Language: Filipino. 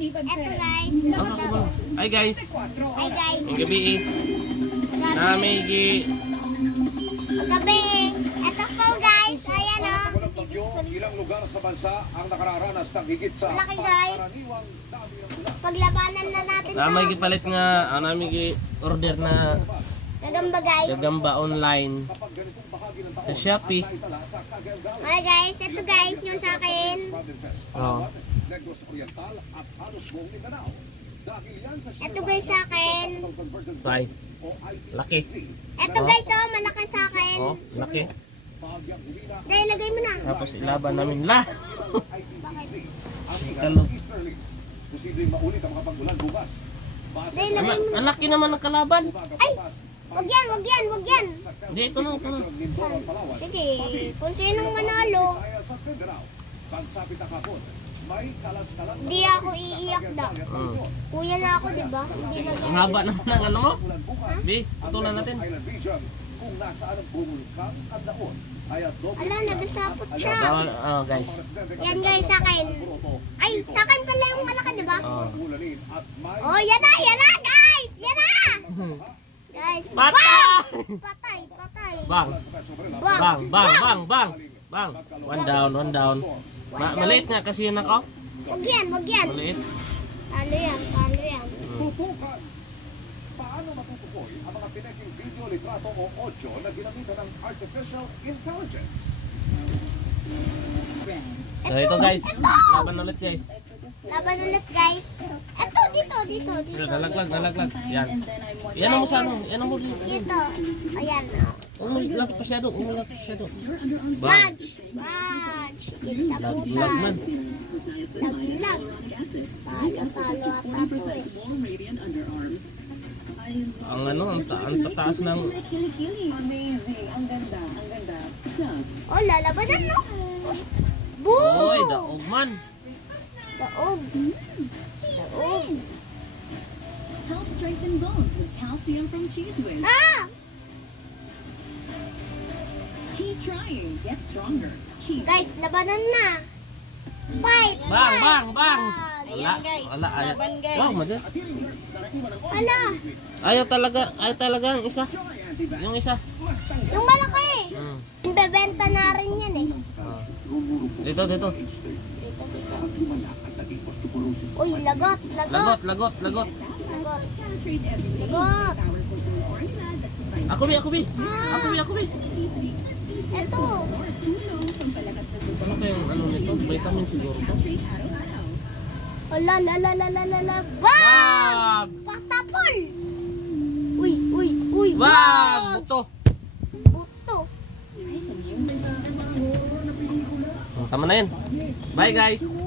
Eto guys. Hi guys. Hi guys. Ang gabi namin Gabi. Eto po guys. Ayan o. Walang bagyo, ilang lugar sa bansa ang nakararanas ng higit sa Malaki, guys. pangkaraniwang dami ng ulan. Paglabanan na natin namin to. gipalit nga namin order na Gagamba guys. gagamba online Kapag ganitong bahagi ng taon, sa Shopee. naitala sa Cagayan Hi guys. Eto guys. Yung sa akin. provinces, Oh. Palawan, Negros Oriental at halos buong Mindanao. Dahil yan sa Eto guys sa akin. Convergence Bye. o ITCZ, Laki. Eto guys oh. Malaki sa akin. Oh, laki. bahagyang humina Dahil lagay mo na. Tapos ilaban namin la. ng ITCZ. Ang Talo. ilang easterlies. Posibleng maulit ang mga pag-ulan bukas. Base Dahil sa lagay mo na. Ang laki naman ng kalaban. umaga Ay! bukas, Wag yan. Wag yan. Wag yan. Hindi, ito na, ito na. Mindoro, Palawan, Sige. Kung sinong manalo. Visayas at Mindanao. Pagsapit ng hapon, may kalat-kalat na Hindi ako iiyak da. Kuya na ako diba? Hindi Ang nag- haba naman ng ano mo. ulan bukas. Di, Ang tutulan natin. Negros Island region, kung nasaan ang bumulkang at daon, ay at doble Ala, nabasapot siya. Oh, guys. Yan guys sa akin. Ay, sa akin pala yung malaki diba? Oh. Ulanin at may Oh, yan na guys! Yan na! Guys, Patay! patay, patay. Bang. Bang, bang, bang, bang. Bang. One down, one down. Maliit nga kasi yun ako. Wag yan, wag yan. Maliit. Talo yan, talo yan. tutukan. Paano matutukoy ang mga pinaging video, litrato o audio na ginamitan ng artificial intelligence? So ito guys. Laban ulit guys. Laban ulit guys. Eto, dito. Nalaglag. Yan. Yan mo sa ano. Yan mo dito. Dito. Ayan. Umilap pa siya doon. Bang. Badge. Badge. Dito sa Lag man. butas. Laglag. Talo ata po eh. Ang ano, ang tataas ng... Amazing. Ang ganda. Oh, lalabanan no? Boom! Oy, daog man. Daog. Daog. Help strengthen bones with calcium from Cheese Whiz. Ah! Keep trying. Get stronger. Cheese Guys, labanan na. Fight! Bang, fight. bang, bang. Bang. Wala. Wow, madal. Ala, Ayaw talaga ang isa. Yung isa. yung malaki. Hmm. Bebenta na rin yan eh. Dito. Dito. Uy, lagot. Lagot. Lagot. Trade every day. Lagot. Powerful blue or lad that combines Ako bi. Ah, eto. tulong pampalakas ng dugo. Ano kayang ano nito? Vitamin siguro to. Trade araw-araw. Ala, la. Bang! Bag! Pasapol! Uy. Bag! Buto. Buto. Tama na yan. Bye guys.